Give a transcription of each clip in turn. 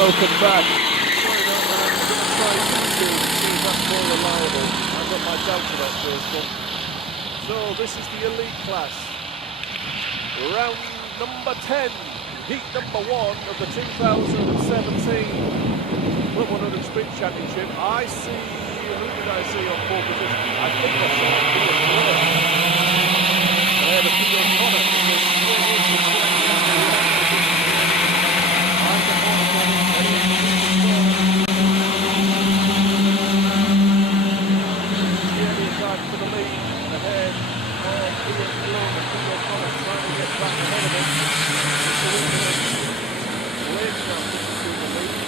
welcome back. Sorry about that. I'm going to try YouTube to see if that's more reliable. I've got my doubts about this one. So this is the elite class. Round number 10, heat number 1 of the 2017 Club 100 Sprint Championship. I see, who did I see on pole position? I think I saw Peter Blair. Ahead of Peter Connor. For the lead ahead of Whilton Mill and Peter Connor trying to get back ahead of him. Lane now to the lead.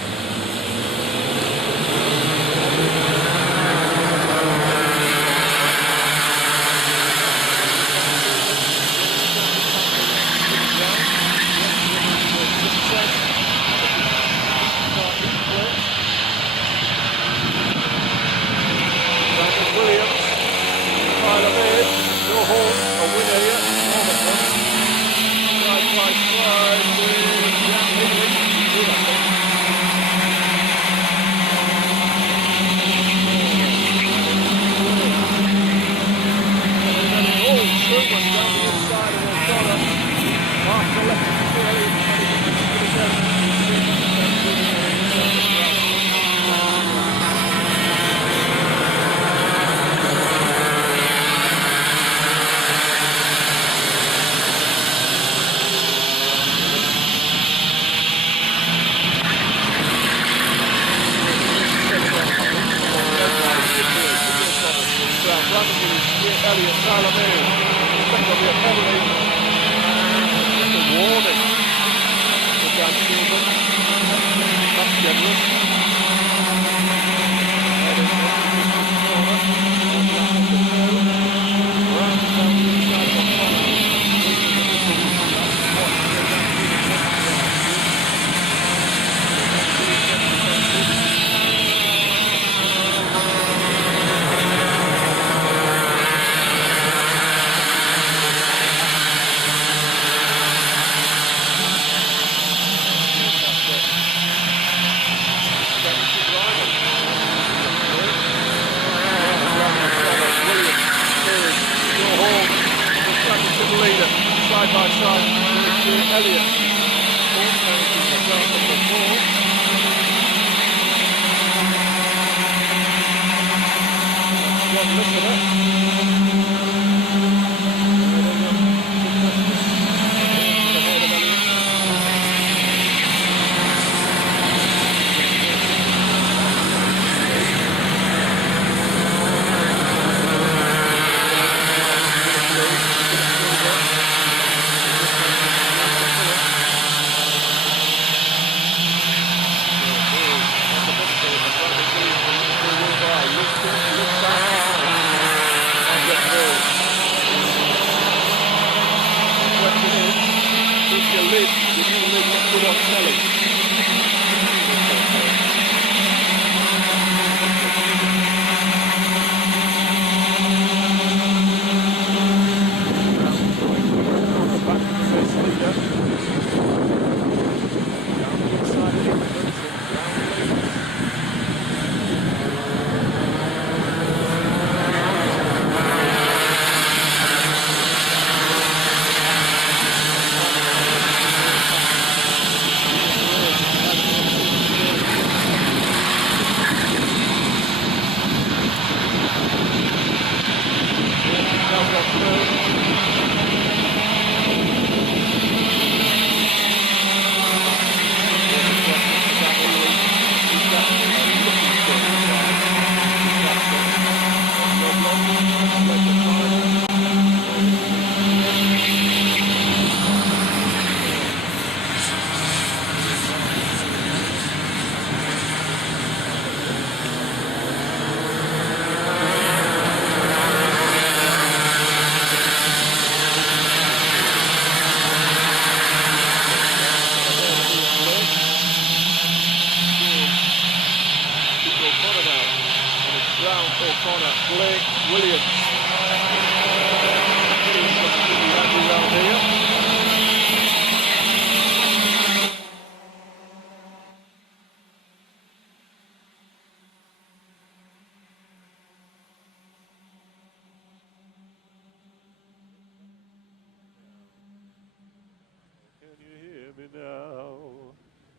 hear me now?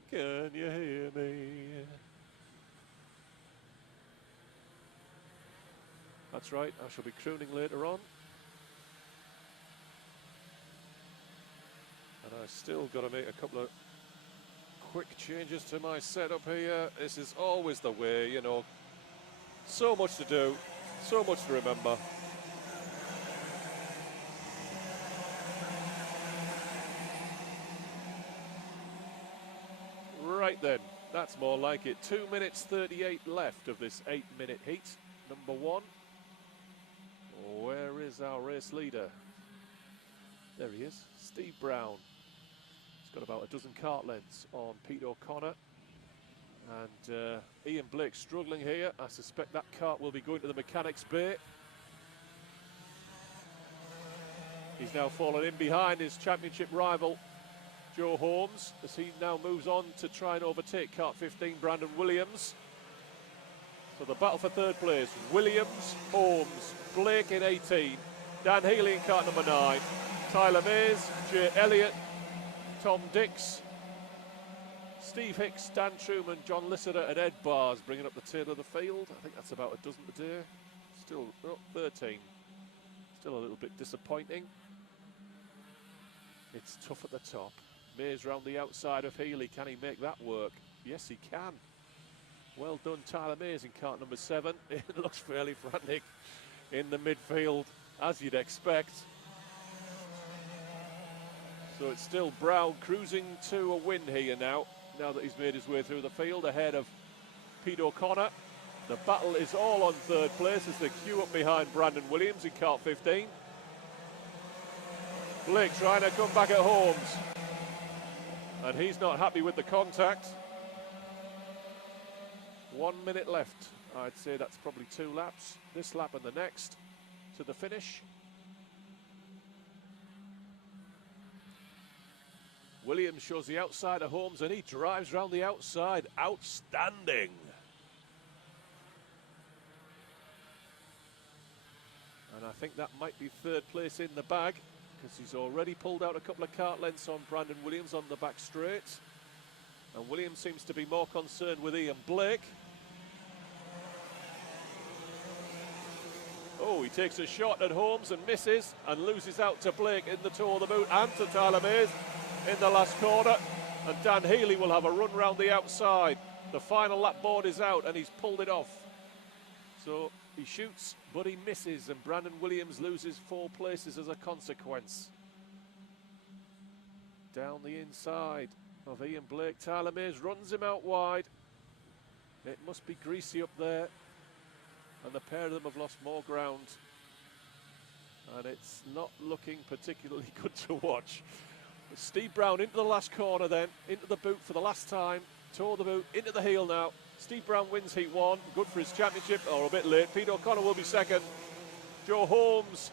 Can you hear me? That's right, I shall be crooning later on. And I still got to make a couple of quick changes to my setup here. This is always the way, you know. So much to do, so much to remember. Right then, that's more like it. 2 minutes 38 left of this 8-minute heat. Number one. Where is our race leader? There he is, Steve Brown. He's got about a dozen cart lengths on Pete O'Connor. And Ian Blake struggling here. I suspect that cart will be going to the mechanics bay. He's now fallen in behind his championship rival, Joe Holmes, as he now moves on to try and overtake cart 15, Brandon Williams. So the battle for third place, Williams, Holmes, Blake in 18, Dan Healy in cart number 9, Tyler Mays, Jay Elliott, Tom Dix, Steve Hicks, Dan Truman, John Lissiter and Ed Bars bringing up the tail of the field. I think that's about a dozen today. Still 13. Still a little bit disappointing. It's tough at the top. Mays round the outside of Healy. Can he make that work? Yes, he can. Well done, Tyler Mays in cart number 7. It looks fairly frantic in the midfield, as you'd expect. So it's still Brown cruising to a win here now that he's made his way through the field ahead of Pete O'Connor. The battle is all on third place as they queue up behind Brandon Williams in cart 15. Blake trying to come back at Holmes. And he's not happy with the contact. 1 minute left. I'd say that's probably 2 laps. This lap and the next to the finish. Williams shows the outside of Holmes and he drives round the outside. Outstanding. And I think that might be third place in the bag because he's already pulled out a couple of cart lengths on Brandon Williams on the back straight. And Williams seems to be more concerned with Ian Blake. Oh, he takes a shot at Holmes and misses and loses out to Blake in the toe of the boot and to Tyler Mays in the last corner. And Dan Healy will have a run round the outside. The final lap board is out and he's pulled it off. So he shoots, but he misses, and Brandon Williams loses 4 places as a consequence. Down the inside of Ian Blake, Tyler Mays runs him out wide. It must be greasy up there, and the pair of them have lost more ground. And it's not looking particularly good to watch. Steve Brown into the last corner then, into the boot for the last time, tore the boot, into the heel now. Steve Brown wins heat 1, good for his championship, or a bit late. Pete O'Connor will be second. Joe Holmes,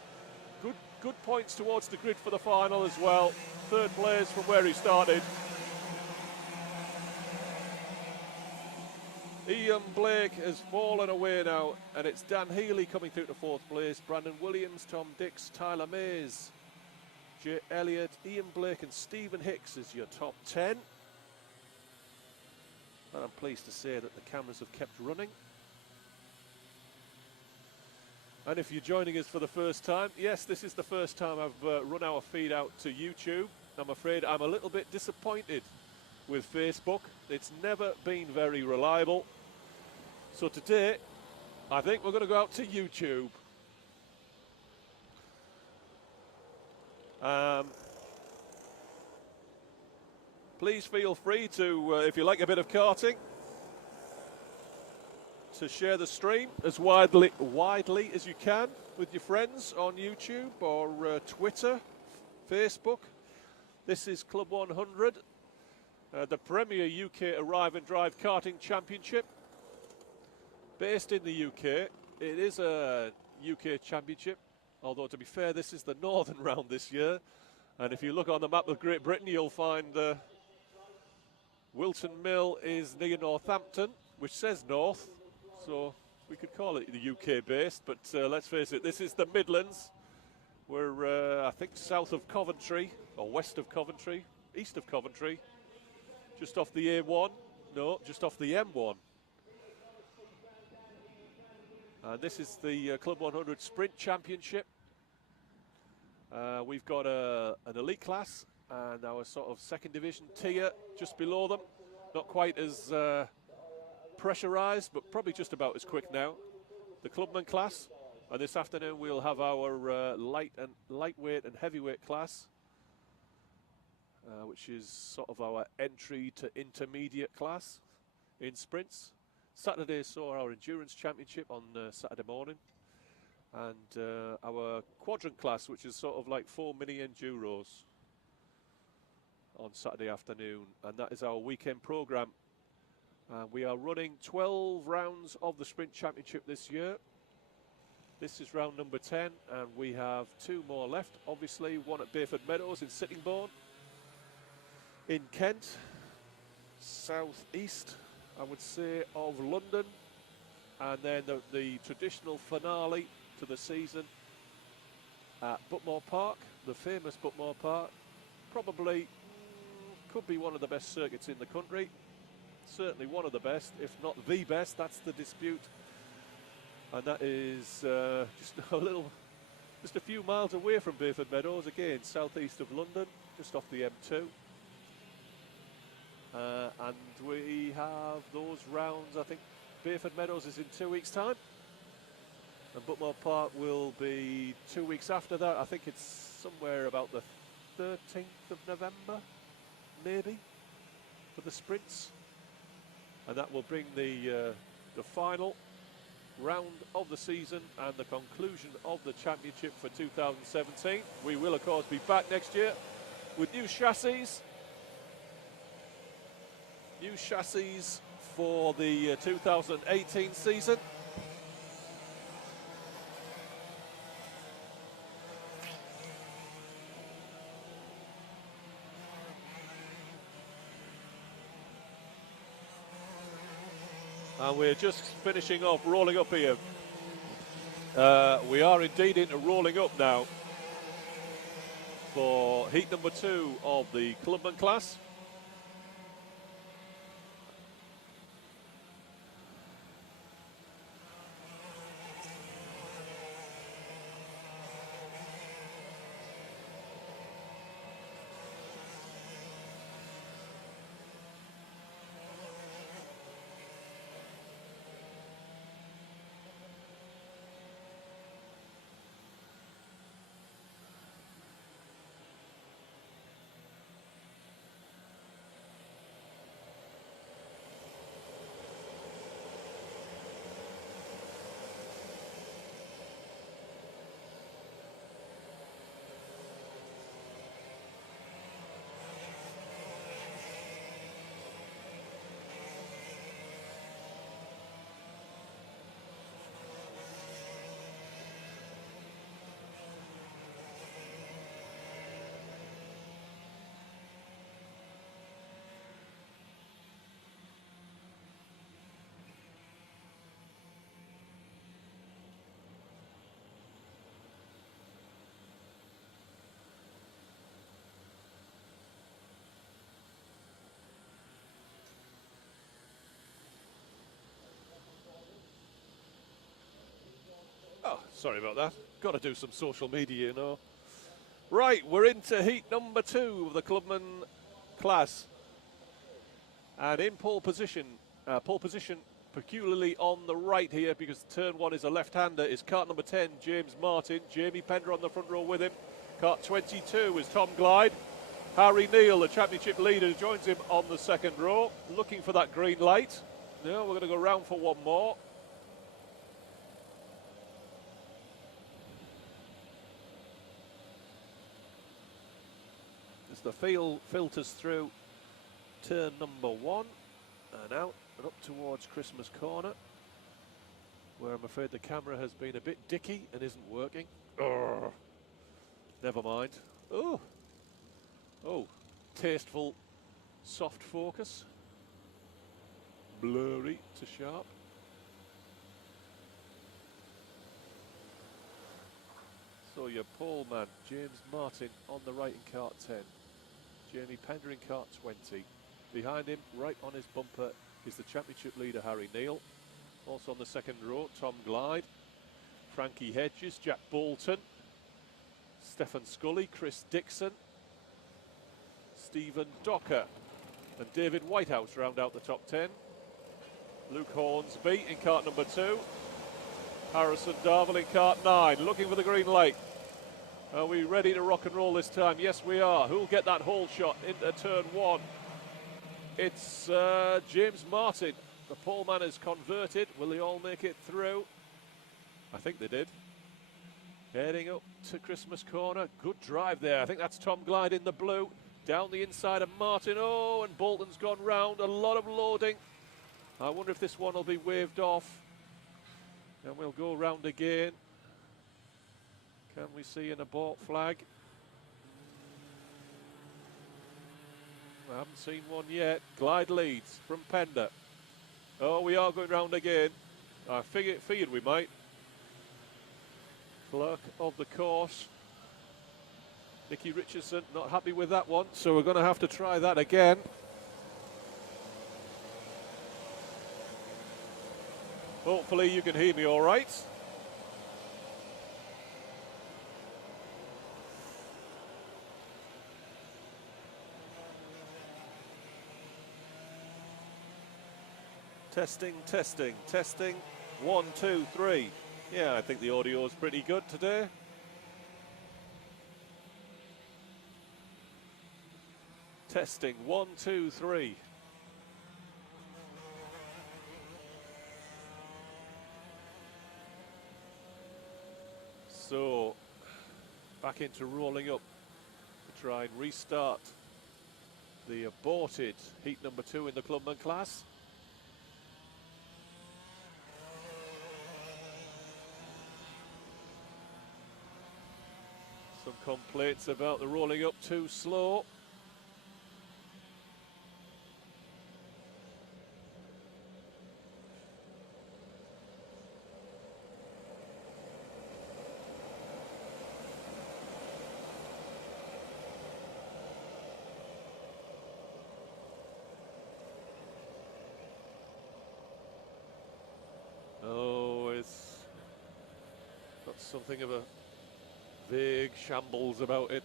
good points towards the grid for the final as well. Third place from where he started. Ian Blake has fallen away now, and it's Dan Healy coming through to 4th place. Brandon Williams, Tom Dix, Tyler Mays, Jay Elliott, Ian Blake and Stephen Hicks is your top 10. And I'm pleased to say that the cameras have kept running. And if you're joining us for the first time, yes, this is the first time I've run our feed out to YouTube. I'm afraid I'm a little bit disappointed with Facebook. It's never been very reliable. So today, I think we're going to go out to YouTube. Please feel free to, if you like a bit of karting, to share the stream as widely as you can with your friends on YouTube or Twitter, Facebook. This is Club 100, the premier UK Arrive and Drive Karting Championship, based in the UK. It is a UK championship, although to be fair, this is the northern round this year. And if you look on the map of Great Britain, you'll find Whilton Mill is near Northampton, which says north, so we could call it the UK based, but let's face it, this is the Midlands. We're, I think, south of Coventry, or west of Coventry, east of Coventry, just off the A1, no, just off the M1. And this is the Club 100 Sprint Championship. We've got an elite class and our sort of second division tier just below them. Not quite as pressurised, but probably just about as quick now. The clubman class, and this afternoon we'll have our lightweight and heavyweight class, which is sort of our entry to intermediate class in sprints. Saturday saw our endurance championship on Saturday morning, and our quadrant class, which is sort of like 4 mini enduros, on Saturday afternoon, and that is our weekend programme. We are running 12 rounds of the sprint championship this year. This is round number 10, and we have 2 more left. Obviously, one at Bayford Meadows in Sittingbourne, in Kent, south east, I would say, of London, and then the traditional finale to the season at Butmore Park, the famous Butmore Park. Probably could be one of the best circuits in the country. Certainly one of the best, if not the best. That's the dispute, and that is just a few miles away from Bayford Meadows, again southeast of London, just off the M2. And we have those rounds. I think Bayford Meadows is in 2 weeks' time, and Butmore Park will be 2 weeks after that. I think it's somewhere about the 13th of November, maybe, for the sprints. And that will bring the final round of the season and the conclusion of the championship for 2017. We will, of course, be back next year with new chassis. New chassis for the 2018 season. And we're just finishing off rolling up here. We are indeed into rolling up now for heat number 2 of the clubman class. Oh, sorry about that. Got to do some social media, you know. Right, we're into heat number 2 of the clubman class. And in pole position peculiarly on the right here, because turn 1 is a left-hander, is kart number 10, James Martin. Jamie Pender on the front row with him. Kart 22 is Tom Glyde. Harry Neal, the championship leader, joins him on the second row, looking for that green light. No, we're going to go round for one more. The field filters through turn number 1 and out and up towards Christmas Corner, where I'm afraid the camera has been a bit dicky and isn't working. Urgh. Never mind. Oh, tasteful soft focus, blurry to sharp. So your pole man, James Martin, on the right in kart 10. Jamie Pender in kart 20. Behind him, right on his bumper, is the championship leader Harry Neal. Also on the second row, Tom Glyde, Frankie Hedges, Jack Bolton, Stefan Scully, Chris Dixon, Stephen Docker and David Whitehouse round out the top 10. Luke Hornsby in kart number 2. Harrison Darville in kart 9, looking for the green light. Are we ready to rock and roll this time? Yes, we are. Who'll get that hole shot into turn 1? It's James Martin. The pole man is converted. Will they all make it through? I think they did. Heading up to Christmas corner. Good drive there. I think that's Tom Glyde in the blue. Down the inside of Martin. Oh, and Bolton's gone round. A lot of loading. I wonder if this one will be waved off. And we'll go round again. Can we see an abort flag? I haven't seen one yet. Glyde leads from Pender. Oh, we are going round again. I figured we might. Clerk of the course, Nicky Richardson, not happy with that one, so we're going to have to try that again. Hopefully you can hear me all right. Testing, testing, testing. 1, 2, 3. Yeah, I think the audio is pretty good today. Testing, 1, 2, 3. So, back into rolling up to try and restart the aborted heat number 2 in the clubman class. Some complaints about the rolling up too slow. Oh, it's got something of a vague shambles about it.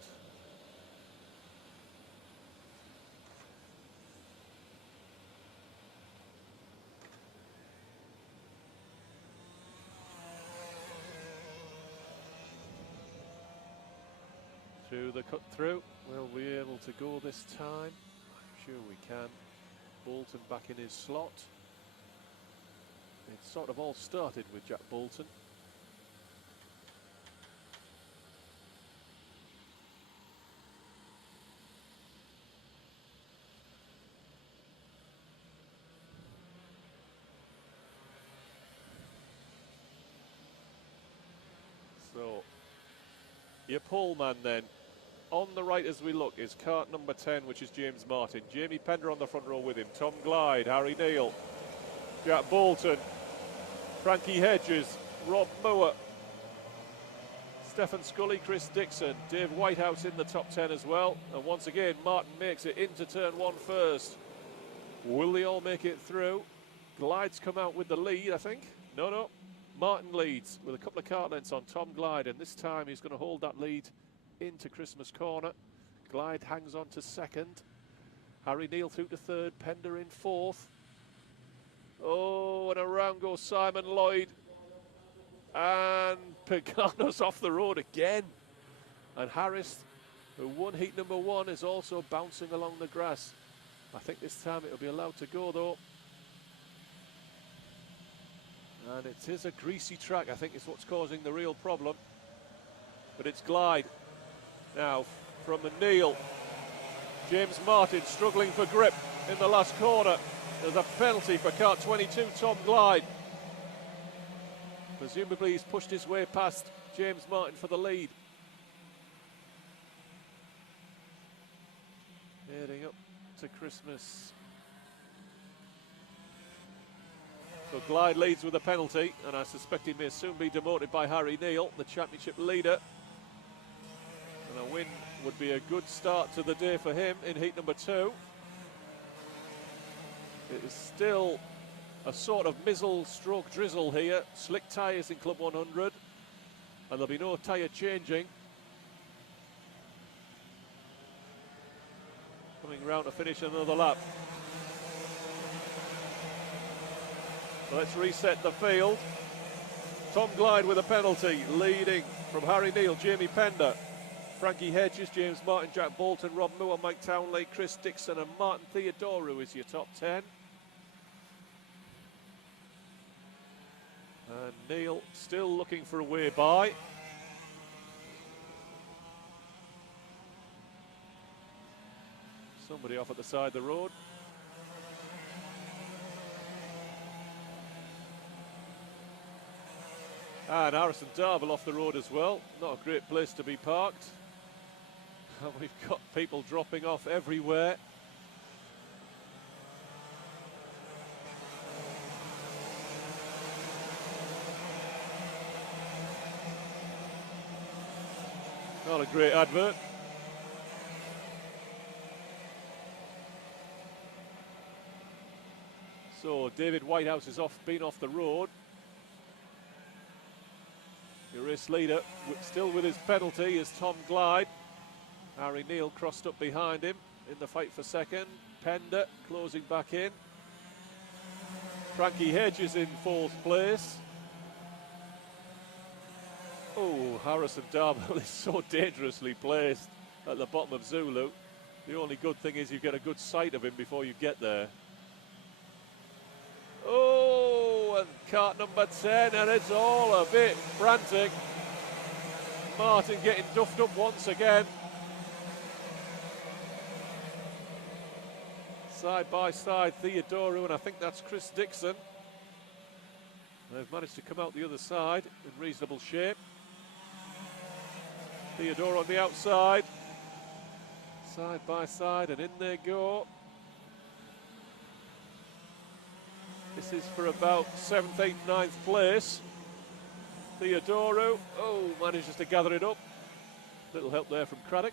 Through the cut through, will we be able to go this time? I'm sure we can. Bolton back in his slot. It sort of all started with Jack Bolton. So, your pole man then, on the right as we look, is kart number 10, which is James Martin. Jamie Pender on the front row with him. Tom Glyde, Harry Neal, Jack Bolton, Frankie Hedges, Rob Moore, Stefan Scully, Chris Dixon, Dave Whitehouse in the top 10 as well. And once again, Martin makes it into turn 1 first. Will they all make it through? Glyde's come out with the lead, I think. No. Martin leads with a couple of kart lengths on Tom Glyde, and this time he's going to hold that lead into Christmas corner. Glyde hangs on to second. Harry Neal through to third. Pender in fourth. Oh, and around goes Simon Lloyd. And Pagano's off the road again. And Harris, who won heat number 1, is also bouncing along the grass. I think this time it'll be allowed to go though. And it is a greasy track, I think is what's causing the real problem. But it's Glyde. Now, from the Neal. James Martin struggling for grip in the last corner. There's a penalty for kart 22, Tom Glyde. Presumably he's pushed his way past James Martin for the lead. Heading up to Christmas. So Glyde leads with a penalty, and I suspect he may soon be demoted by Harry Neal, the championship leader. And a win would be a good start to the day for him in heat number 2. It is still a sort of mizzle stroke drizzle here. Slick tyres in Club 100, and there'll be no tyre changing. Coming round to finish another lap. So let's reset the field. Tom Glyde with a penalty, leading from Harry Neal, Jamie Pender, Frankie Hedges, James Martin, Jack Bolton, Rob Moore, Mike Townley, Chris Dixon and Martin Theodoru is your top 10. And Neal still looking for a way by. Somebody off at the side of the road. And Harrison Darville off the road as well. Not a great place to be parked. And we've got people dropping off everywhere. Not a great advert. So David Whitehouse has been off the road. Your race leader, still with his penalty, is Tom Glyde. Harry Neal crossed up behind him in the fight for second. Pender closing back in. Frankie Hedges in 4th place. Oh, Harrison Darville is so dangerously placed at the bottom of Zulu. The only good thing is you get a good sight of him before you get there. Oh, and cart number 10, and it's all a bit frantic. Martin getting duffed up once again. Side by side, Theodoru, and I think that's Chris Dixon. They've managed to come out the other side in reasonable shape. Theodoru on the outside. Side by side, and in they go. This is for about 7th, 8th, 9th place. Theodoru, manages to gather it up. Little help there from Craddock.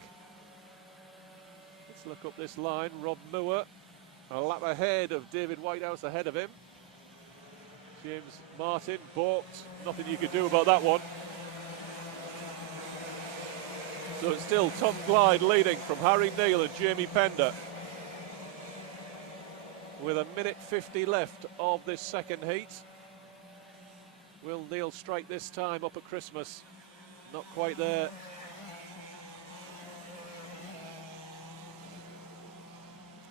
Let's look up this line. Rob Moore, a lap ahead of David Whitehouse, ahead of him. James Martin, balked. Nothing you could do about that one. So it's still Tom Glyde leading from Harry Neal and Jamie Pender. With a minute 50 left of this second heat. Will Neal strike this time up at Christmas? Not quite there.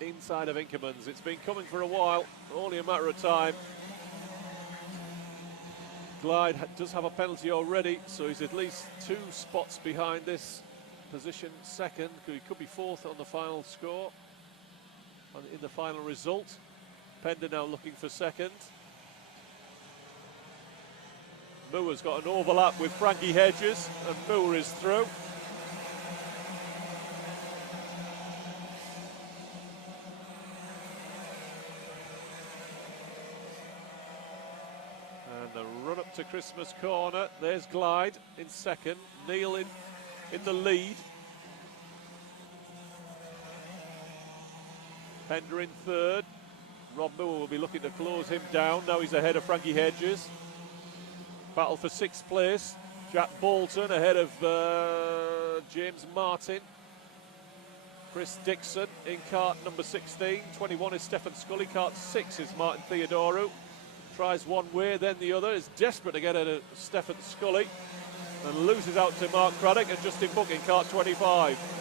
Inside of Inkermans. It's been coming for a while, only a matter of time. Glyde does have a penalty already, so he's at least 2 spots behind this position second. He could be 4th on the final score. In the final result. Pender now looking for second. Moore's got an overlap with Frankie Hedges, and Moore is through. And the run up to Christmas corner. There's Glyde in second, Neal in the lead. Pender in third. Rob Moore will be looking to close him down. Now he's ahead of Frankie Hedges. Battle for 6th place. Jack Bolton ahead of James Martin. Chris Dixon in cart number 16. 21 is Stefan Scully. Cart 6 is Martin Theodoru. Tries one way, then the other. Is desperate to get at Stefan Scully. And loses out to Mark Craddock and Justin Book in cart 25.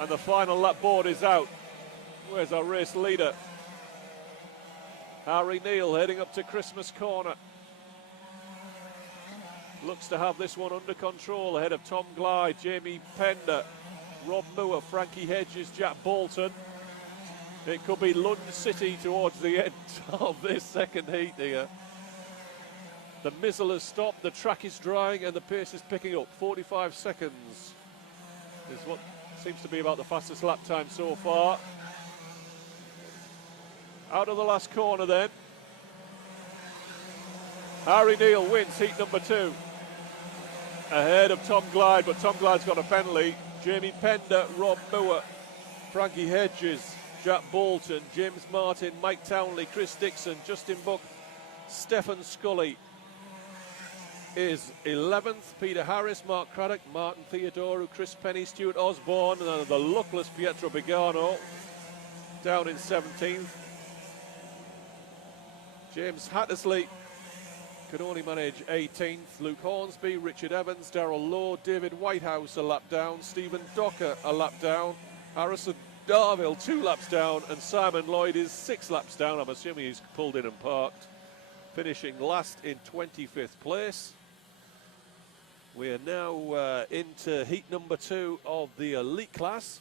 And the final lap board is out. Where's our race leader? Harry Neal heading up to Christmas corner. Looks to have this one under control ahead of Tom Glyde, Jamie Pender, Rob Moore, Frankie Hedges, Jack Bolton. It could be London City towards the end of this second heat here. The mizzle has stopped, the track is drying and the pace is picking up. 45 seconds is what seems to be about the fastest lap time so far. Out of the last corner then. Harry Neal wins heat number 2. ahead of Tom Glyde, but Tom Glyde's got a penalty. Jamie Pender, Rob Moore, Frankie Hedges, Jack Bolton, James Martin, Mike Townley, Chris Dixon, Justin Buck, Stephen Scully is 11th. Peter Harris, Mark Craddock, Martin Theodorou, Chris Penny, Stuart Osborne, and the luckless Pietro Bigano down in 17th. James Hattersley could only manage 18th. Luke Hornsby, Richard Evans, Darrell Lowe, David Whitehouse a lap down, Stephen Docker a lap down, Harrison Darville 2 laps down, and Simon Lloyd is 6 laps down. I'm assuming he's pulled in and parked, finishing last in 25th place. We are now into heat number 2 of the elite class.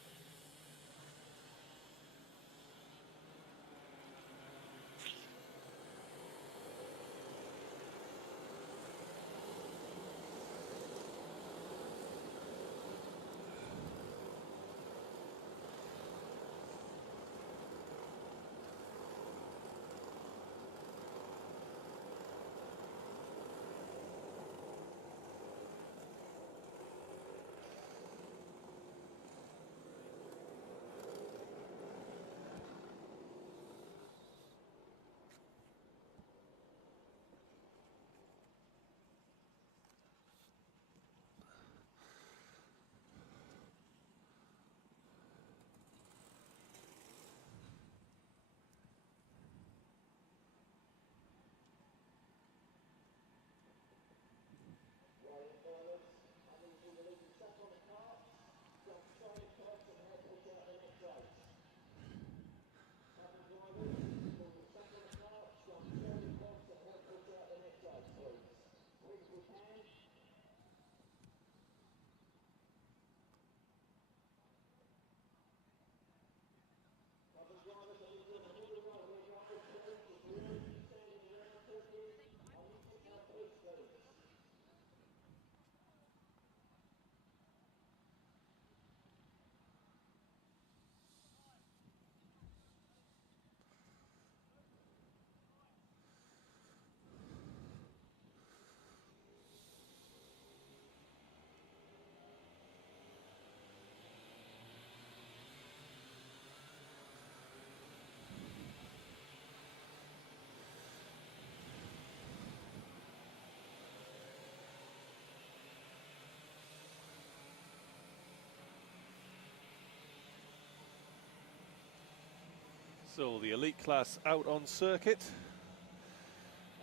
So the elite class out on circuit.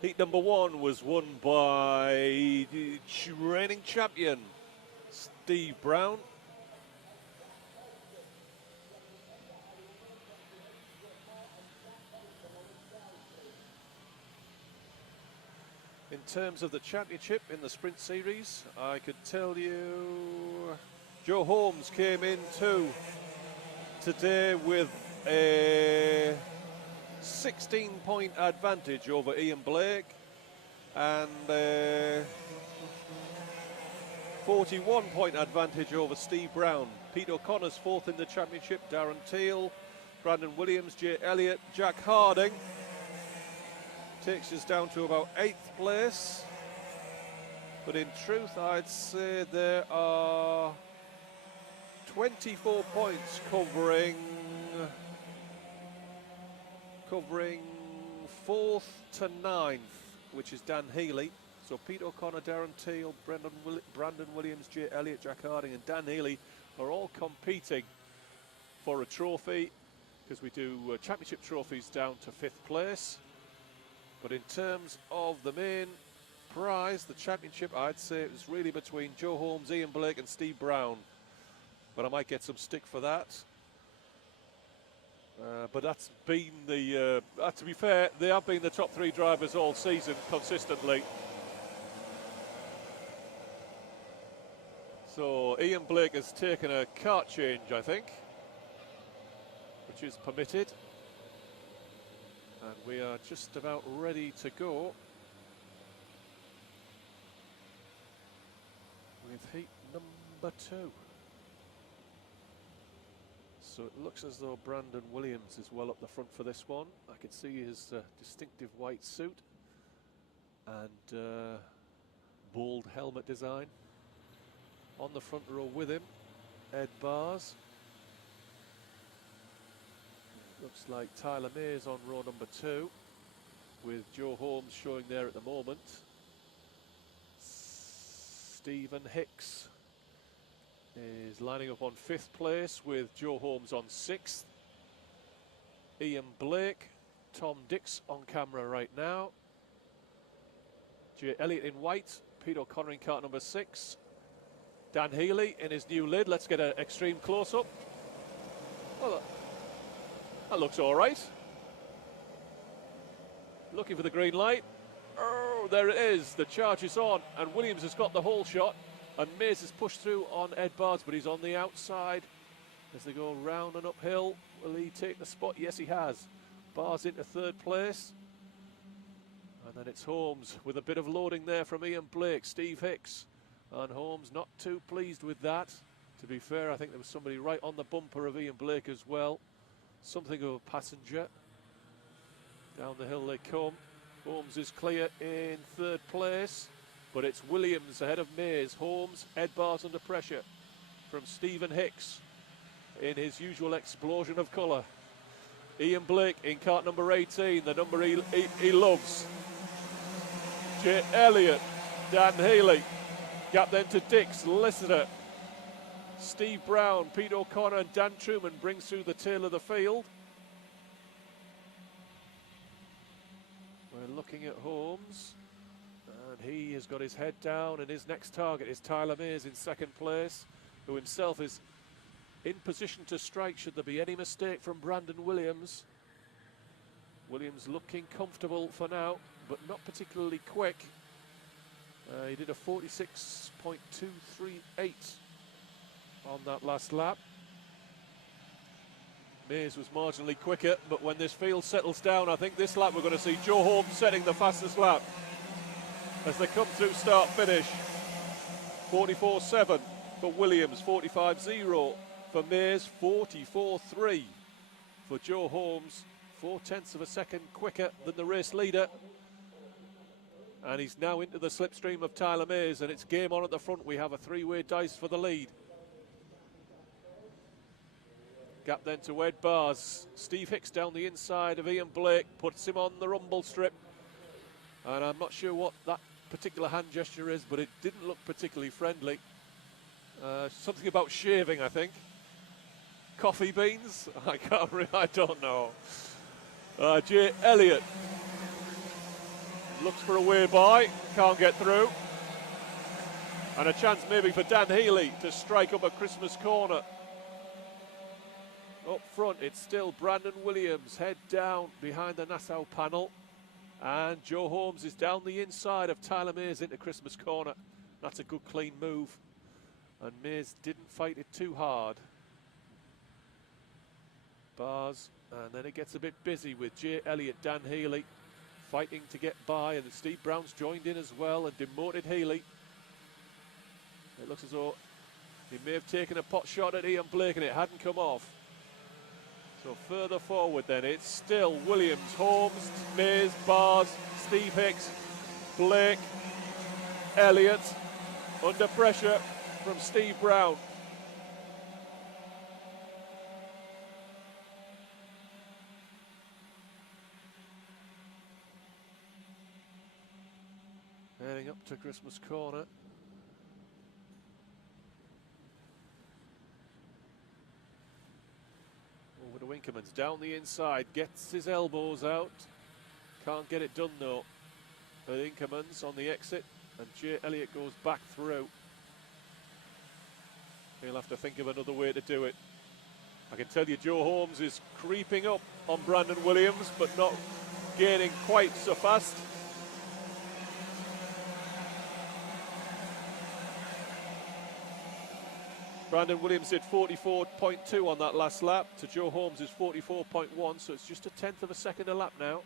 Heat number 1 was won by the reigning champion Steve Brown. In terms of the championship in the sprint series, I could tell you Joe Holmes came in today with a 16-point advantage over Ian Blake and a 41-point advantage over Steve Brown. Pete O'Connor's 4th in the championship, Darren Teal, Brandon Williams, Jay Elliott, Jack Harding takes us down to about 8th place. But in truth, I'd say there are 24 points covering 4th to 9th, which is Dan Healy. So Pete O'Connor, Darren Teal, Brandon Williams, Jay Elliott, Jack Harding and Dan Healy are all competing for a trophy, because we do championship trophies down to 5th place. But in terms of the main prize, the championship, I'd say it was really between Joe Holmes, Ian Blake and Steve Brown. But I might get some stick for that. But that's been the, to be fair, they have been the top 3 drivers all season consistently. So Ian Blake has taken a kart change, I think, which is permitted. And we are just about ready to go with heat number 2. So it looks as though Brandon Williams is well up the front for this one. I can see his distinctive white suit and bold helmet design. On the front row with him, Ed Bars. Looks like Tyler Mays on row number 2, with Joe Holmes showing there at the moment. Stephen Hicks is lining up on 5th place with Joe Holmes on 6th. Ian Blake, Tom Dix on camera right now. Jay Elliott in white, Pete O'Connor in cart number 6. Dan Healy in his new lid. Let's get an extreme close-up. Well, that looks all right. Looking for the green light. Oh, there it is. The charge is on, and Williams has got the whole shot, and Mays has pushed through on Ed Bards, but he's on the outside as they go round and uphill. Will he take the spot? Yes, he has. Bards into 3rd place. And then it's Holmes with a bit of loading there from Ian Blake, Steve Hicks. And Holmes not too pleased with that. To be fair, I think there was somebody right on the bumper of Ian Blake as well. Something of a passenger. Down the hill they come. Holmes is clear in 3rd place, but it's Williams ahead of Mays. Holmes, Ed Bars under pressure from Stephen Hicks in his usual explosion of colour. Ian Blake in cart number 18, the number he loves. Jay Elliott, Dan Healy, gap then to Dix, Listener, Steve Brown, Pete O'Connor and Dan Truman brings through the tail of the field. We're looking at Holmes, and he has got his head down, and his next target is Tyler Mays in 2nd place, who himself is in position to strike should there be any mistake from Brandon Williams. Williams looking comfortable for now, but not particularly quick. He did a 46.238 on that last lap. Mays was marginally quicker, but when this field settles down, I think this lap we're going to see Joe Holmes setting the fastest lap as they come through start-finish. 44.7 for Williams, 45.0 for Mays, 44.3 for Joe Holmes, 0.4 of a second quicker than the race leader. And he's now into the slipstream of Tyler Mays, and it's game on at the front. We have a 3-way dice for the lead. Gap then to Ed Bars. Steve Hicks down the inside of Ian Blake, puts him on the rumble strip. And I'm not sure what that particular hand gesture is, but it didn't look particularly friendly. Something about shaving, I think. Coffee beans? I don't know. Jay Elliott looks for a way by, can't get through. And a chance maybe for Dan Healy to strike up a Christmas corner. Up front, it's still Brandon Williams, head down behind the Nassau panel. And Joe Holmes is down the inside of Tyler Mays into Christmas corner. That's a good, clean move. And Mays didn't fight it too hard. Bars, and then it gets a bit busy with Jay Elliott, Dan Healy fighting to get by, and Steve Brown's joined in as well and demoted Healy. It looks as though he may have taken a pot shot at Ian Blake and it hadn't come off. So further forward then, it's still Williams, Holmes, Mays, Bars, Steve Hicks, Blake, Elliott, under pressure from Steve Brown. Heading up to Christmas corner. Over to Winkerman's down the inside, gets his elbows out. Can't get it done though. Winkerman's on the exit, and Jay Elliott goes back through. He'll have to think of another way to do it. I can tell you Joe Holmes is creeping up on Brandon Williams, but not gaining quite so fast. Brandon Williams did 44.2 on that last lap to Joe Holmes is 44.1, so it's just a 1/10 of a second a lap now.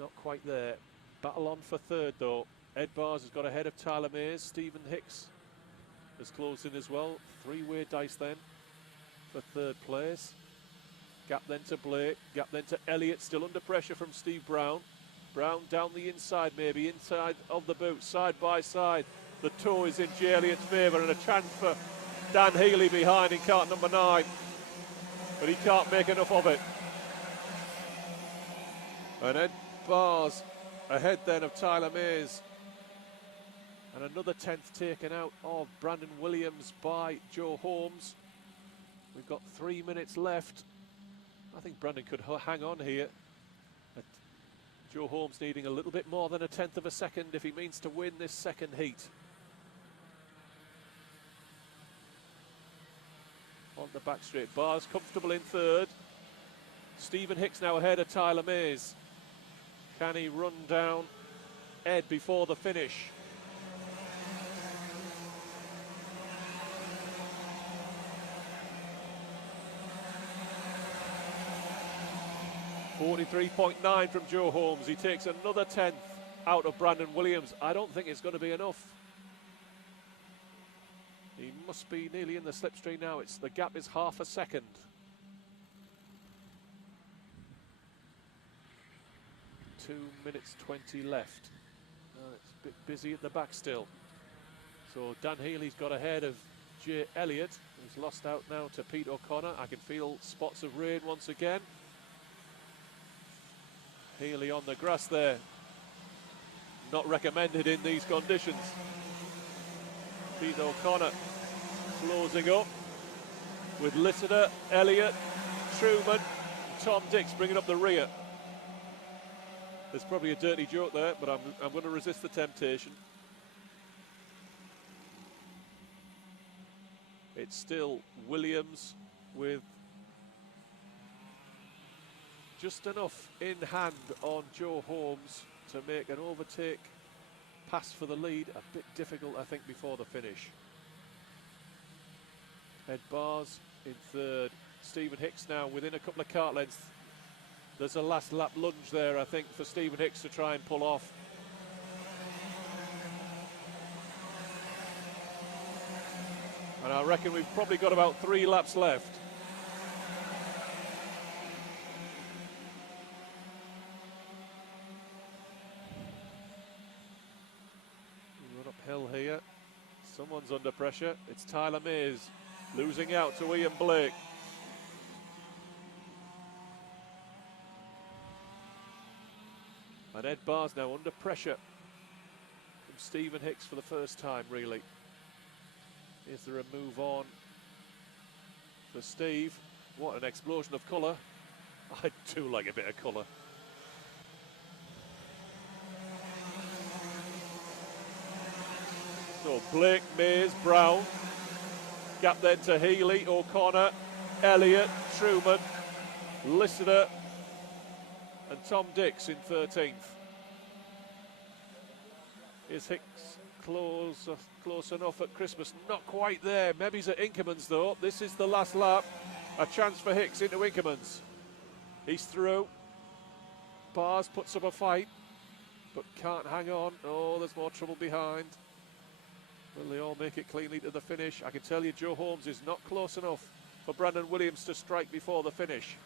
Not quite there. Battle on for third though. Ed Bars has got ahead of Tyler Mays. Stephen Hicks has closed in as well. 3-way dice then for third place. Gap then to Blake, gap then to Elliott, still under pressure from Steve Brown. Brown down the inside, maybe inside of the boot, side by side. The toe is in J. Elliott's favour, and a chance for Dan Healy behind in cart number 9. But he can't make enough of it. And Ed Bars ahead then of Tyler Mays. And another 10th taken out of Brandon Williams by Joe Holmes. We've got 3 minutes left. I think Brandon could hang on here. Joe Holmes needing a little bit more than a 10th of a second if he means to win this second heat. On the back straight, Bars comfortable in third. Stephen Hicks now ahead of Tyler Mays. Can he run down Ed before the finish? .43.9 from Joe Holmes. He takes another 10th out of Brandon Williams. I don't think it's going to be enough. He must be nearly in the slipstream now. The gap is half a second. Two minutes 20 left. It's a bit busy at the back still. So Dan Healy's got ahead of J. Elliott, who's lost out now to Pete O'Connor. I can feel spots of rain once again. Healy on the grass there. Not recommended in these conditions. Pete O'Connor closing up with Listener, Elliott, Truman, Tom Dix bringing up the rear. There's probably a dirty joke there, but I'm going to resist the temptation. It's still Williams with just enough in hand on Joe Holmes to make an overtake pass for the lead. A bit difficult, I think, before the finish. Ed Bars in third. Stephen Hicks now within a couple of cart lengths. There's a last lap lunge there, I think, for Stephen Hicks to try and pull off. And I reckon we've probably got about 3 laps left. Run uphill here. Someone's under pressure. It's Tyler Mays losing out to Ian Blake. And Ed Bars now under pressure from Stephen Hicks for the first time, really. Is there a move on for Steve? What an explosion of colour. I do like a bit of colour. So Blake, Mays, Brown. Gap then to Healy, O'Connor, Elliott, Truman, Listener, and Tom Dix in 13th. Is Hicks close enough at Christmas? Not quite there. Maybe he's at Inkerman's though. This is the last lap. A chance for Hicks into Inkerman's. He's through. Bars puts up a fight, but can't hang on. Oh, there's more trouble behind. Will they all make it cleanly to the finish? I can tell you Joe Holmes is not close enough for Brandon Williams to strike before the finish.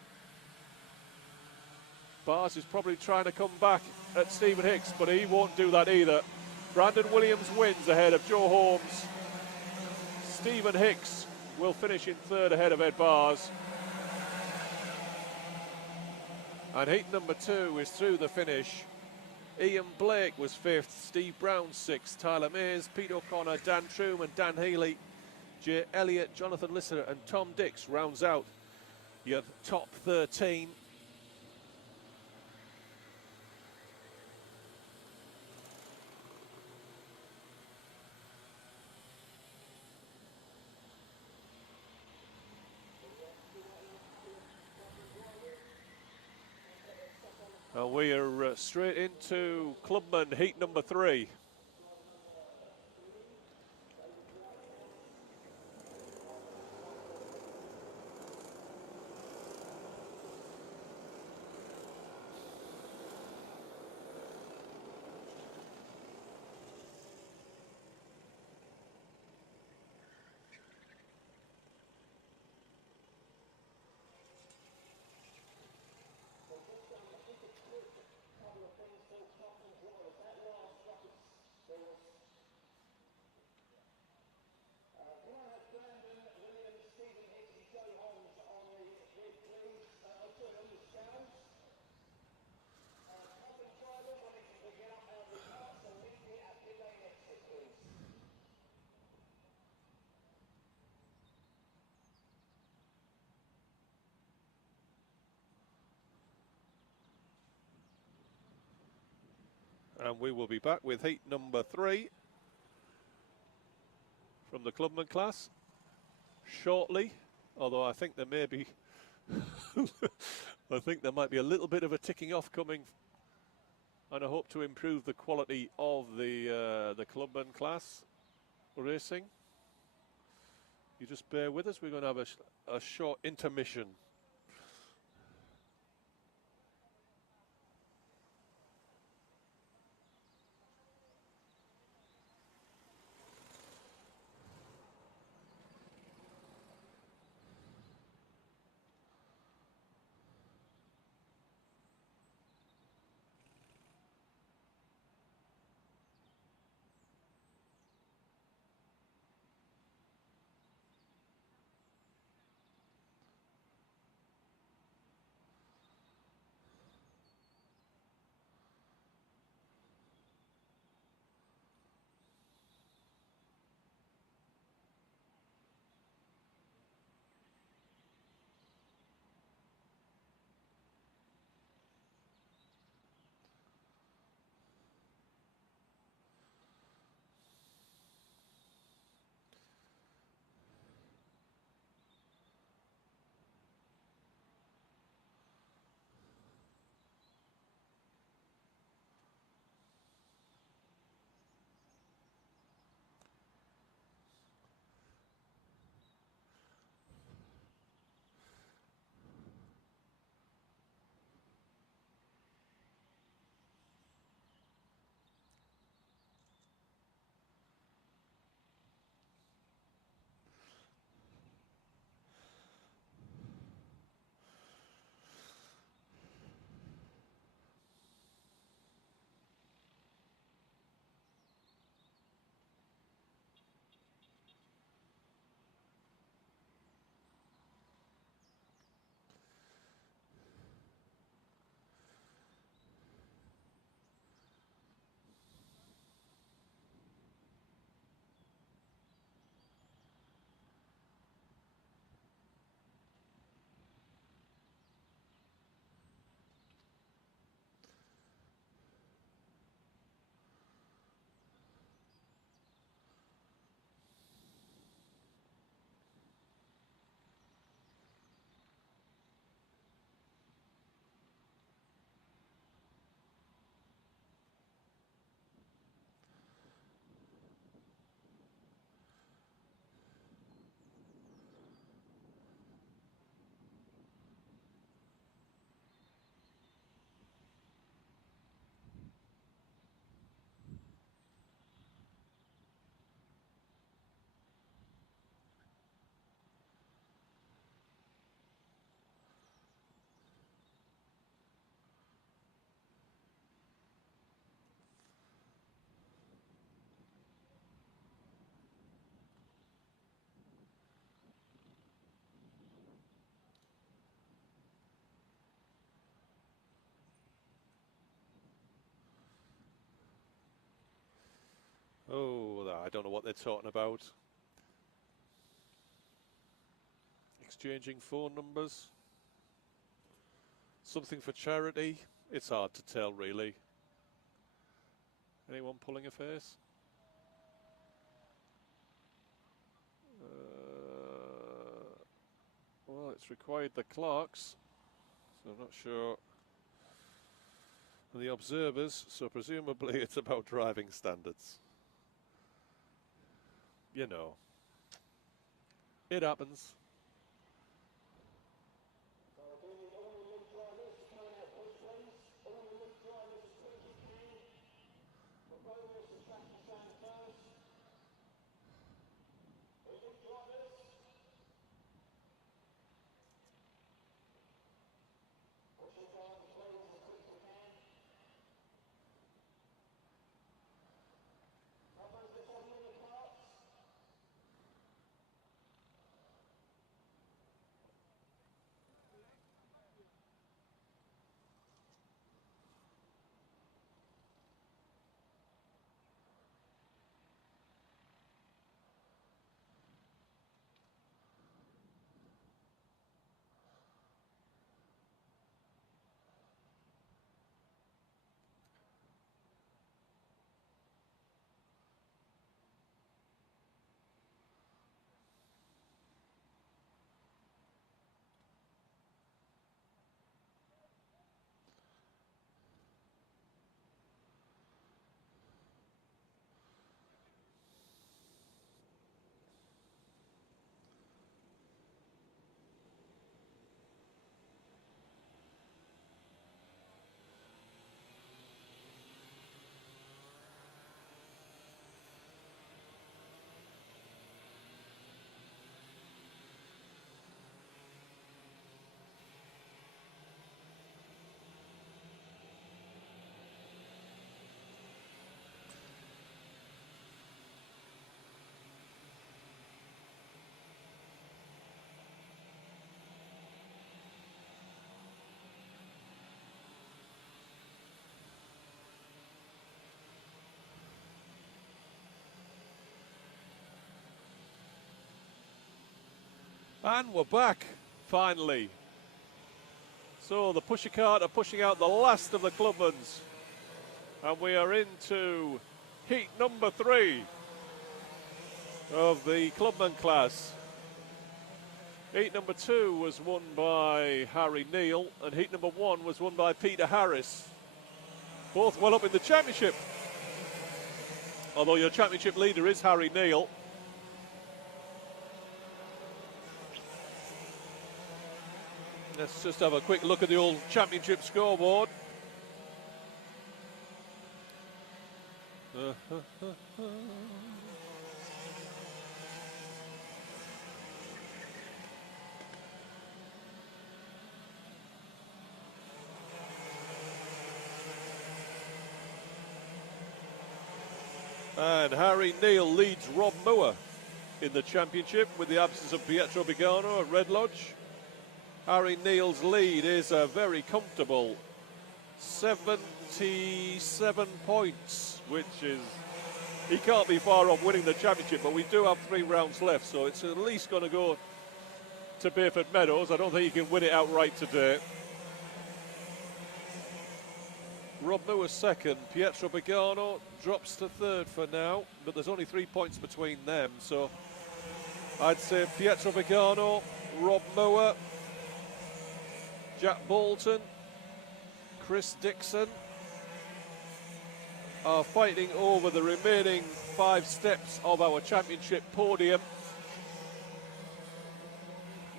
Bars is probably trying to come back at Stephen Hicks, but he won't do that either. Brandon Williams wins ahead of Joe Holmes. Stephen Hicks will finish in third ahead of Ed Bars. And heat number 2 is through the finish. Ian Blake was 5th, Steve Brown 6th, Tyler Mays, Pete O'Connor, Dan Truman, Dan Healy, J. Elliott, Jonathan Listener and Tom Dix rounds out your top 13. We are straight into Clubman heat number 3. And we will be back with heat number 3 from the clubman class shortly, although I think there may be I think there might be a little bit of a ticking off coming, and I hope to improve the quality of the clubman class racing. You just bear with us, we're going to have a short intermission. Oh, I don't know what they're talking about. Exchanging phone numbers. Something for charity. It's hard to tell, really. Anyone pulling a face? Well, it's required the clerks, so I'm not sure. And the observers, so presumably it's about driving standards. You know. It happens. And we're back, finally. So the pusher cart are pushing out the last of the clubmans. And we are into heat number 3 of the clubman class. Heat number 2 was won by Harry Neal, and heat number 1 was won by Peter Harris. Both well up in the championship. Although your championship leader is Harry Neal. Let's just have a quick look at the old championship scoreboard. And Harry Neal leads Rob Moore in the championship with the absence of Pietro Bigano at Red Lodge. Harry Neal's lead is a very comfortable 77 points, which is, he can't be far off winning the championship, but we do have 3 rounds left, so it's at least going to go to Bayford Meadows. I don't think he can win it outright today. Rob Moore second, Pietro Bigano drops to third for now, but there's only 3 points between them, so I'd say Pietro Bigano, Rob Moore, Jack Bolton, Chris Dixon are fighting over the remaining 5 steps of our championship podium.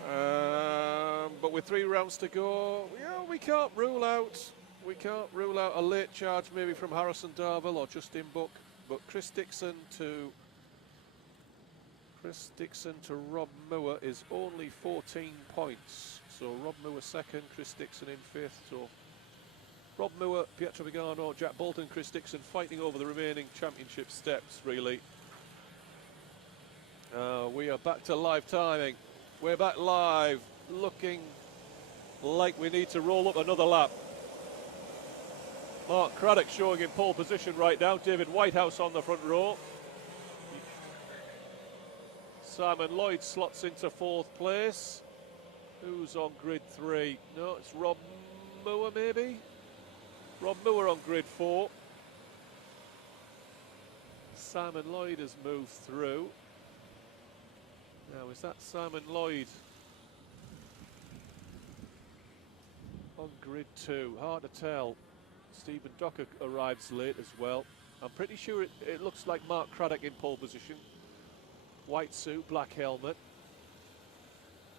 But with 3 rounds to go, we can't rule out a late charge maybe from Harrison Darville or Justin Buck, but Chris Dixon to Rob Moore is only 14 points. So Rob Moore second, Chris Dixon in 5th. So Rob Moore, Pietro Bigano, Jack Bolton, Chris Dixon fighting over the remaining championship steps, really. We are back to live timing. We're back live, looking like we need to roll up another lap. Mark Craddock showing in pole position right now. David Whitehouse on the front row. Simon Lloyd slots into 4th place. Who's on grid 3? No, it's Rob Moore maybe? Rob Moore on grid 4. Simon Lloyd has moved through. Now, is that Simon Lloyd on grid 2? Hard to tell. Stephen Docker arrives late as well. I'm pretty sure it looks like Mark Craddock in pole position. White suit, black helmet.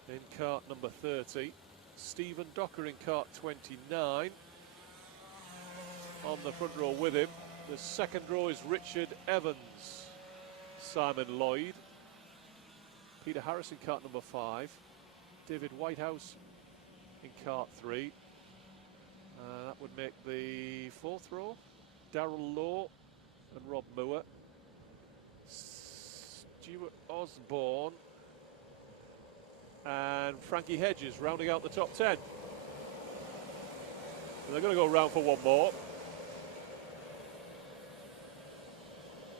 In cart number 30. Stephen Docker in cart 29. On the front row with him. The second row is Richard Evans. Simon Lloyd. Peter Harris in cart number 5. David Whitehouse in cart 3. That would make the 4th row. Darrell Lowe and Rob Moore. Stuart Osborne and Frankie Hedges rounding out the top 10. And they're going to go round for one more.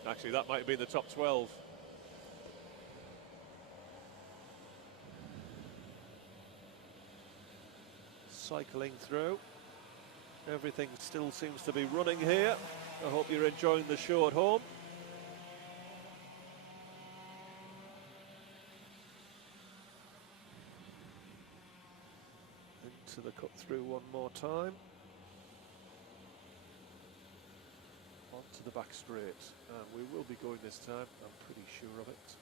Actually, that might have been the top 12. Cycling through. Everything still seems to be running here. I hope you're enjoying the show at home. Into the cut through one more time. Onto the back straight. And we will be going this time, I'm pretty sure of it.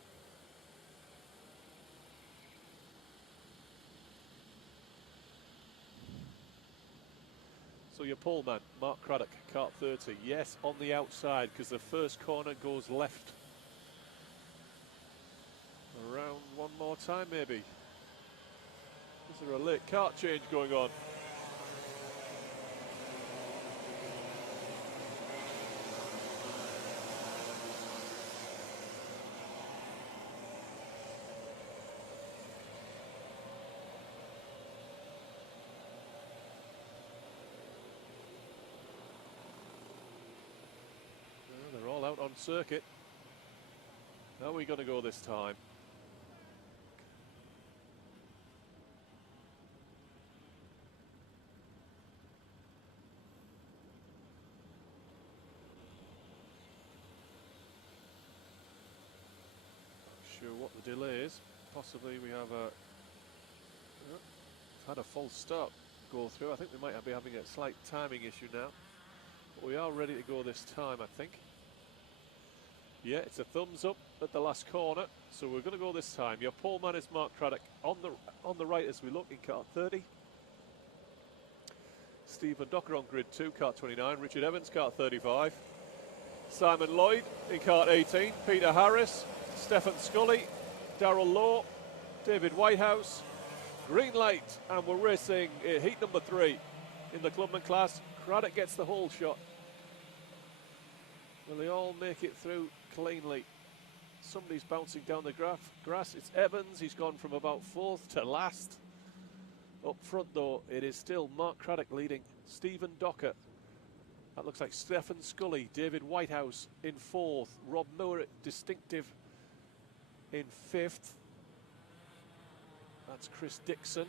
So your pole man, Mark Craddock, cart 30. Yes, on the outside, because the first corner goes left. Around one more time, maybe. Is there a late cart change going on? They're all out on circuit. How are we going to go this time? what the delay is. Possibly we have a... had a false start go through. I think we might be having a slight timing issue now. But we are ready to go this time, I think. Yeah, it's a thumbs up at the last corner, so we're going to go this time. Your pole man is Mark Craddock on the right as we look in kart 30. Stephen Docker on grid 2, kart 29. Richard Evans, kart 35. Simon Lloyd in kart 18. Peter Harris, Stephen Scully, Darrell Lowe, David Whitehouse. Green light, and we're racing heat number 3 in the clubman class. Craddock gets the whole shot. Will they all make it through cleanly? Somebody's bouncing down the grass. It's Evans. He's gone from about 4th to last. Up front, though, it is still Mark Craddock leading. Stephen Docker. That looks like Stephen Scully. David Whitehouse in 4th. Rob Moore Distinctive in 5th. That's Chris Dixon.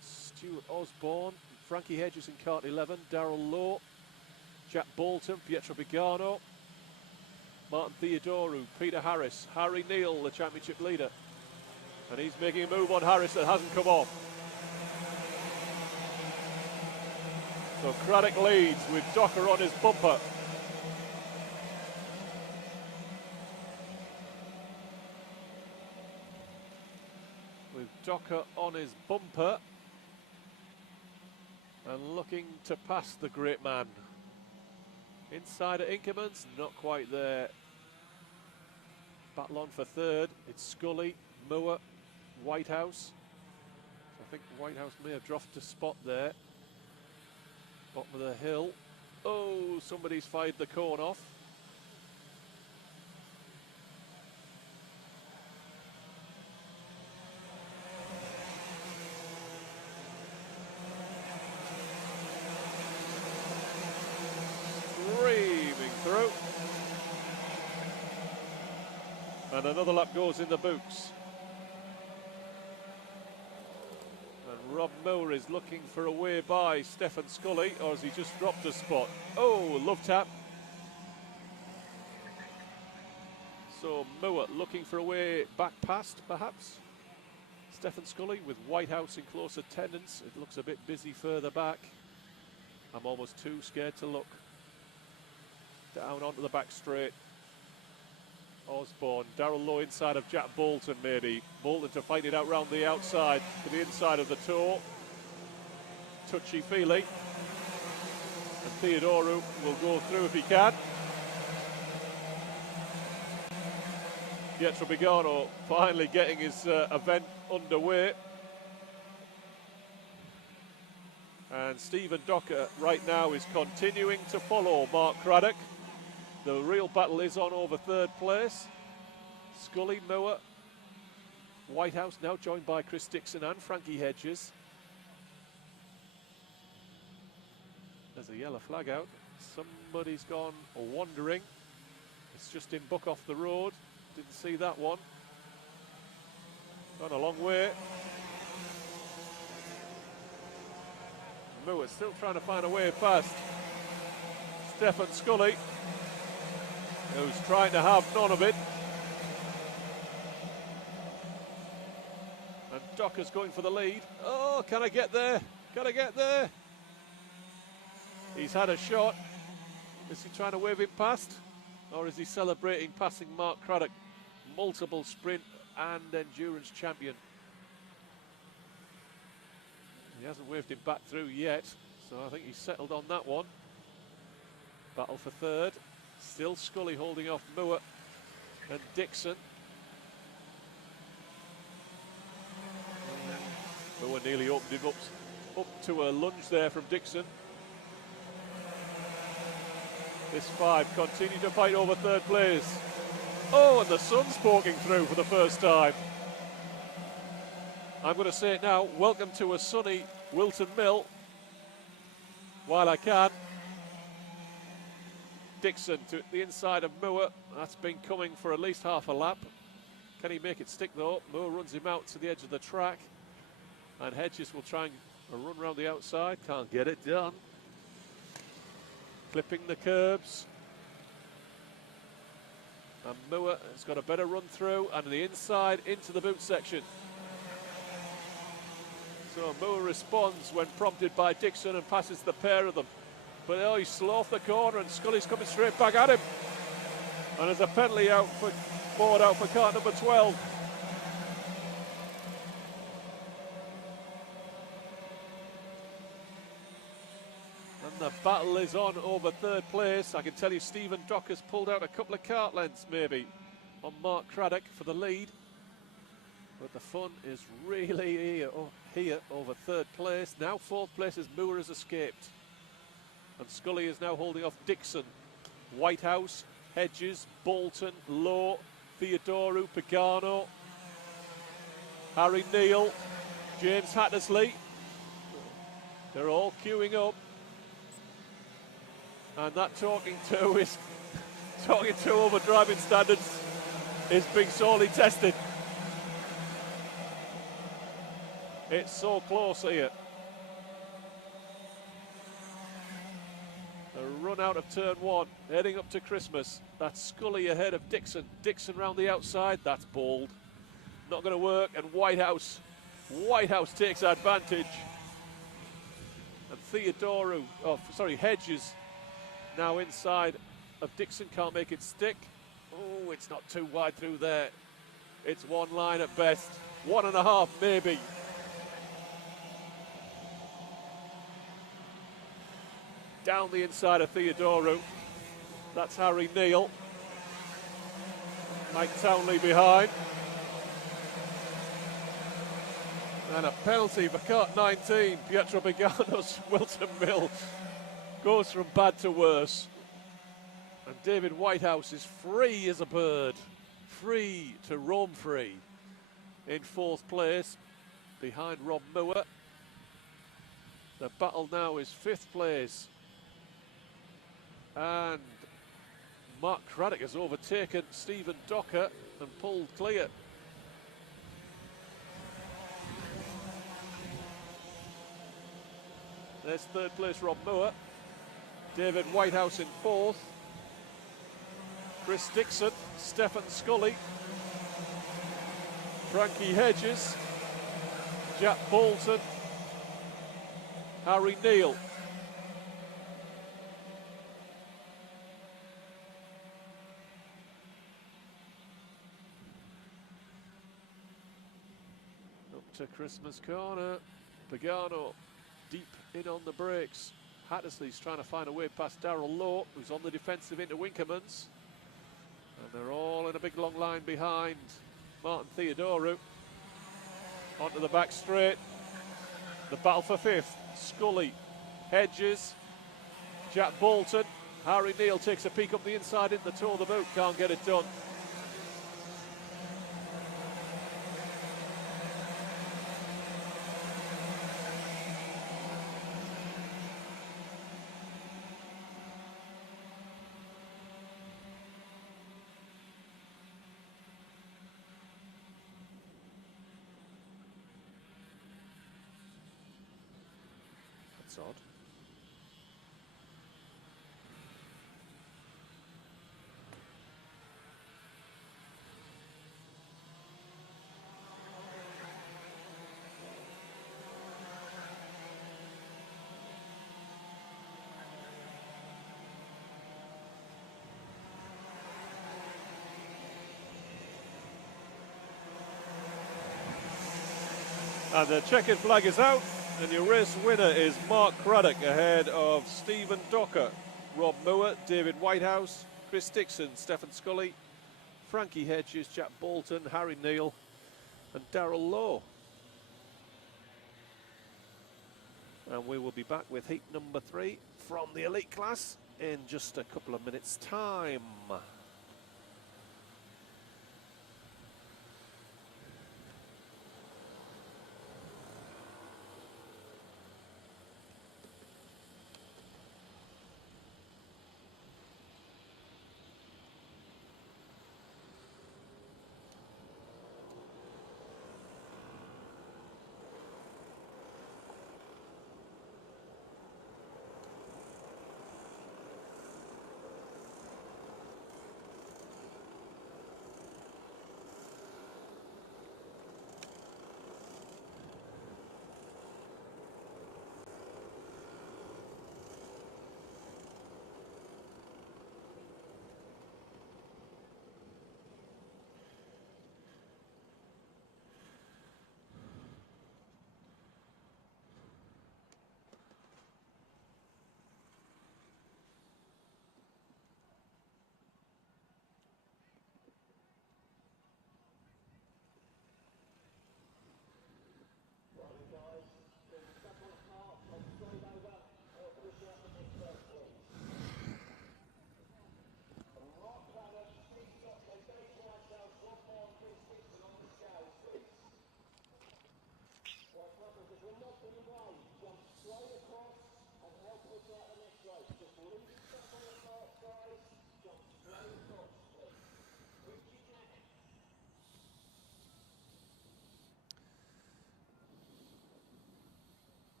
Stuart Osborne. Frankie Hedges in kart 11. Darrell Lowe. Jack Bolton, Pietro Bigano, Martin Theodorou, Peter Harris, Harry Neal, the championship leader. And he's making a move on Harris that hasn't come off. So Craddock leads with Docker on his bumper. With Docker on his bumper. And looking to pass the great man. Inside at Inkermans, not quite there. Battle on for 3rd. It's Scully, Moore, Whitehouse. I think Whitehouse may have dropped a spot there. Bottom of the hill. Oh, somebody's fired the cone off. Through. And another lap goes in the books. And Rob Moore is looking for a way by Stephen Scully, or has he just dropped a spot? Oh, love tap. So Moore looking for a way back past, perhaps. Stephen Scully with Whitehouse in close attendance. It looks a bit busy further back. I'm almost too scared to look. Down onto the back straight. Osborne, Darrell Lowe inside of Jack Bolton maybe. Bolton to fight it out round the outside to the inside of the toe. Touchy-feely. And Theodorou will go through if he can. Pietro Bigano finally getting his event underway. And Stephen Docker right now is continuing to follow Mark Craddock. The real battle is on over 3rd place. Scully, Moore, Whitehouse now joined by Chris Dixon and Frankie Hedges. There's a yellow flag out. Somebody's gone wandering. It's just in Buck off the road. Didn't see that one. Gone a long way. Moore still trying to find a way past Stephen Scully, who's trying to have none of it. And Docker's going for the lead. Oh, can I get there? Can I get there? He's had a shot. Is he trying to wave it past? Or is he celebrating passing Mark Craddock, multiple sprint and endurance champion? He hasn't waved him back through yet, so I think he's settled on that one. Battle for 3rd. Still Scully holding off Moore and Dixon. Moore nearly opened him up to a lunge there from Dixon. This 5 continue to fight over 3rd place. Oh, and the sun's poking through for the first time. I'm going to say it now, welcome to a sunny Whilton Mill, while I can. Dixon to the inside of Moore, that's been coming for at least half a lap. Can he make it stick though? Moore runs him out to the edge of the track, and Hedges will try and run around the outside, can't get it done. Clipping the curbs. And Moore has got a better run through and the inside into the boot section. So Moore responds when prompted by Dixon and passes the pair of them. But oh, he's slow off the corner and Scully's coming straight back at him. And there's a penalty out for board out for car number 12. And the battle is on over third place. I can tell you Stephen Dock has pulled out a couple of cart lengths maybe on Mark Craddock for the lead. But the fun is really here over third place. Now fourth place as Moore has escaped. And Scully is now holding off Dixon, Whitehouse, Hedges, Bolton, Lowe, Theodoru, Pagano, Harry Neal, James Hattersley. They're all queuing up. And that talking to over driving standards is being sorely tested. It's so close here. The run out of turn one, heading up to Christmas. That's Scully ahead of Dixon. Dixon round the outside, that's bold. Not going to work, and Whitehouse takes advantage. And Hedges now inside of Dixon, can't make it stick. Oh, it's not too wide through there. It's one line at best, 1.5 maybe. Down the inside of Theodoru. That's Harry Neal. Mike Townley behind. And a penalty for cart 19. Pietro Pagano's Whilton Mill goes from bad to worse. And David Whitehouse is free as a bird. Free to roam free. In fourth place, behind Rob Moore. The battle now is fifth place. And Mark Craddock has overtaken Stephen Docker and pulled clear. There's third place Rob Moore. David Whitehouse in fourth. Chris Dixon, Stephen Scully, Frankie Hedges, Jack Bolton, Harry Neal. To Christmas corner, Pagano deep in on the brakes. Hattersley's trying to find a way past Darrell Lowe, who's on the defensive into Winkermans. And they're all in a big long line behind Martin Theodoru. Onto the back straight. The battle for fifth. Scully, Hedges, Jack Bolton. Harry Neal takes a peek up the inside into the toe of the boot, can't get it done. That's odd. And the checkered flag is out, and your race winner is Mark Craddock ahead of Stephen Docker, Rob Moore, David Whitehouse, Chris Dixon, Stephen Scully, Frankie Hedges, Jack Bolton, Harry Neal and Darrell Lowe. And we will be back with heat number 3 from the elite class in just a couple of minutes' time.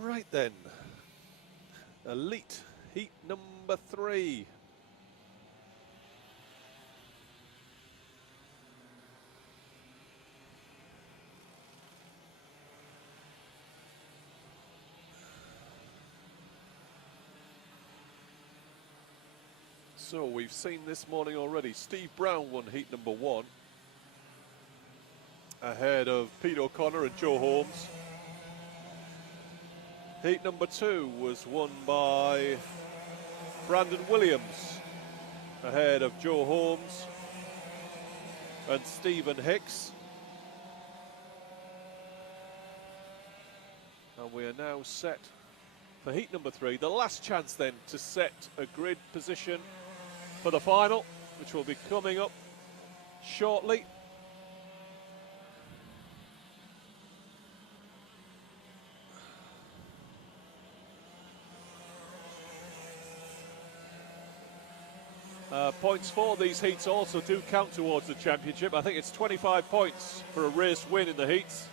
Right then, Elite Heat number 3. So we've seen this morning already, Steve Brown won Heat number 1, ahead of Pete O'Connor and Joe Holmes. Heat number 2 was won by Brandon Williams, ahead of Joe Holmes and Stephen Hicks. And we are now set for Heat number 3, the last chance then to set a grid position for the final, which will be coming up shortly. Points for these heats also do count towards the championship. I think it's 25 points for a race win in the heats.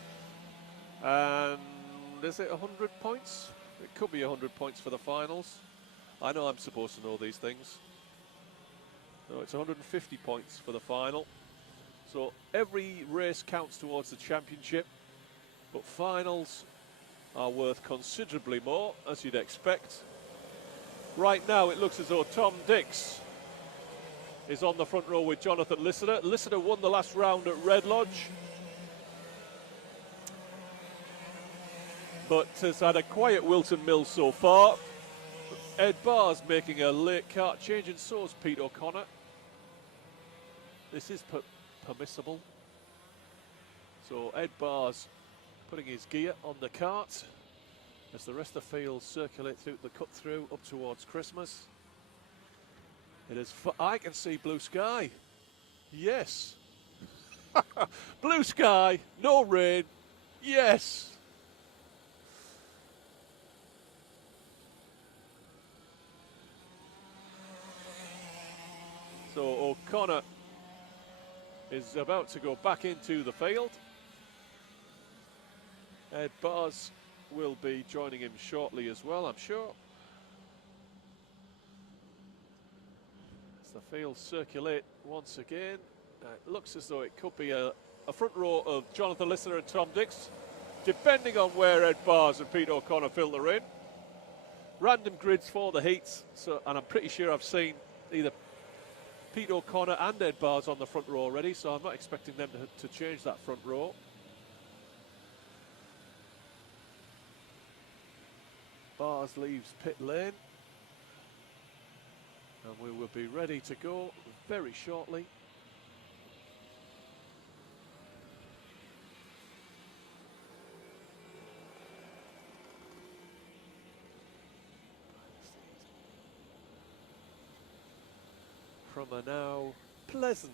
And is it 100 points? It could be 100 points for the finals. I know I'm supposed to know these things. No, it's 150 points for the final. So every race counts towards the championship, but finals are worth considerably more, as you'd expect. Right now it looks as though Tom Dix is on the front row with Jonathan Listener. Listener won the last round at Red Lodge, but has had a quiet Whilton Mill so far. Ed Barr's making a late kart change, and so is Pete O'Connor. This is permissible. So Ed Barr's putting his gear on the kart as the rest of the field circulate through the cut through up towards Christmas. It is. I can see blue sky. Yes. Blue sky, no rain. Yes. So O'Connor is about to go back into the field. Ed Barrs will be joining him shortly as well, I'm sure. As the field circulate once again, it looks as though it could be a front row of Jonathan Listener and Tom Dix, depending on where Ed Barrs and Pete O'Connor filter in. Random grids for the heats, and I'm pretty sure I've seen either Pete O'Connor and Ed Barrs on the front row already, so I'm not expecting them to change that front row. Barrs leaves pit lane, and we will be ready to go very shortly. From a now pleasant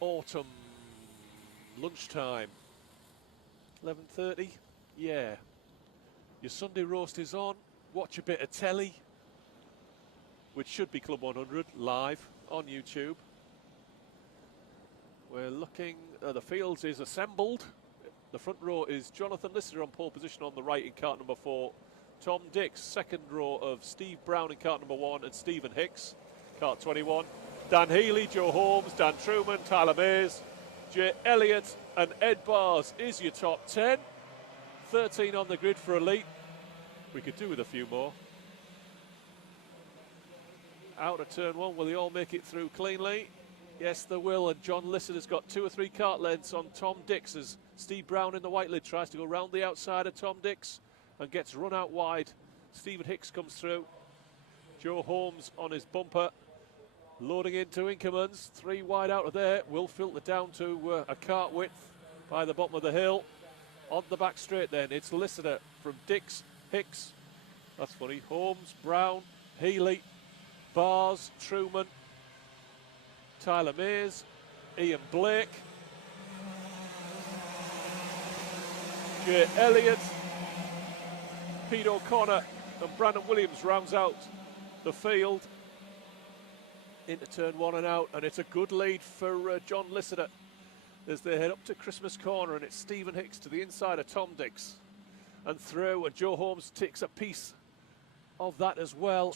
autumn lunchtime, 11:30. Yeah, your Sunday roast is on. Watch a bit of telly, which should be Club 100 live on YouTube. We're looking. The fields is assembled. The front row is Jonathan Lister on pole position on the right in kart number 4. Tom Dix, second row of Steve Brown in kart number 1 and Stephen Hicks, kart 21. Dan Healy, Joe Holmes, Dan Truman, Tyler Mays, Jay Elliott and Ed Barrs is your top 10. 13 on the grid for Elite. We could do with a few more. Out of turn 1, will they all make it through cleanly? Yes, they will, and John Lisson has got 2 or 3 kart lengths on Tom Dix as Steve Brown in the white lid tries to go round the outside of Tom Dix and gets run out wide. Stephen Hicks comes through. Joe Holmes on his bumper, loading into Inkermans. 3 wide out of there. Will filter down to a cart width by the bottom of the hill. On the back straight then, it's Listener from Dix, Hicks. That's funny. Holmes, Brown, Healy, Bars, Truman, Tyler Mays, Ian Blake, Jay Elliott, Pete O'Connor and Brandon Williams rounds out the field into turn 1 and out, and it's a good lead for John Listener as they head up to Christmas Corner, and it's Stephen Hicks to the inside of Tom Dix and through, and Joe Holmes takes a piece of that as well.